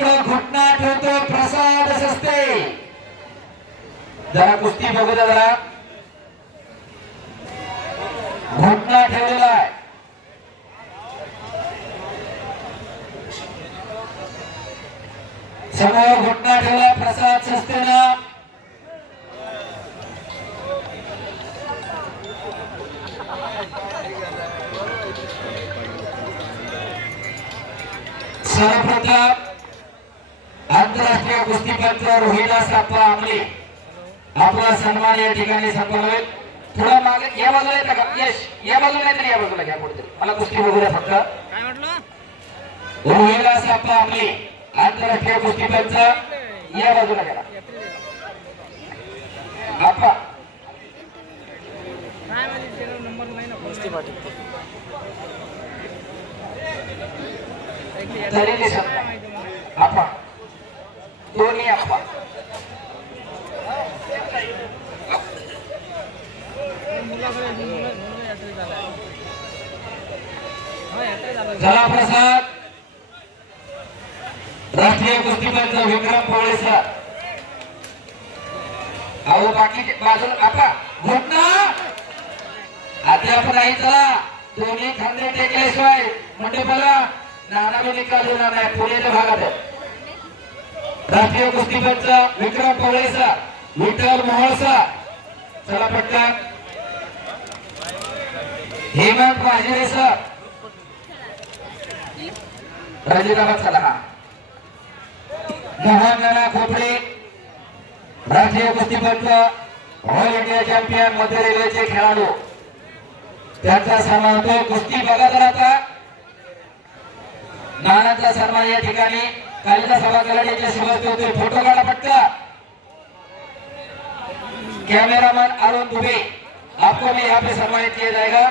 इकडे घुटना ठेवतो प्रसाद सस्ते. जरा कुस्ती बघू द्या जरा. घुटना ठेवलेला आहे. समोर घुटना ठेवला प्रसाद सस्तेना. सर्वप्रथम आंतरराष्ट्रीय कुस्तीपटू रोहिदास अप्पा आमले आपला सन्मान या ठिकाणी संपवलाय. थोडा मागे या बाजूला येतं का? यश या बाजूला नाही तर या बाजूला घ्या पुढे. मला कुस्ती बघू द्या फक्त. काय म्हटलं? रोहिदास अप्पा आमले आंतरराष्ट्रीय कुस्तीपटू या बाजूला घ्या. अप्पा काय म्हणजे नंबर नाही ना कुस्ती पाठी. तरी अप्पा दोन्ही अप्पा चला प्रसाद. राष्ट्रीय कुस्तीपटू विक्रम पोळे सर. अहो बाकीचे बाजूला आपा घुटना अद्याप नाही. चला दोन्ही खांदे टेकल्याशिवाय मंडपाला नाना बी निकाल देणार नाही. पुण्याच्या भागात आहे. राष्ट्रीय कुस्तीपटू विक्रम पोळे सर विठ्ठल मोहोळ सर. चला पटकन. हेमंत वाजेरे सर रजिताबाद. चला हा मोहन नाना खोपडे राष्ट्रीय कुस्तीपटू ऑल इंडिया चॅम्पियन मध्य रेल्वेचे खेळाडू त्यांचा सन्मान होतो. कुस्ती बघा तर आता. नानांचा सन्मान या ठिकाणी कालिदास सभा कलाडीचे शिवस्ते होते. फोटो काढा पटका. कैमरामैन अरुण दुबे आपको भी यहाँ पे सम्मानित किया जाएगा.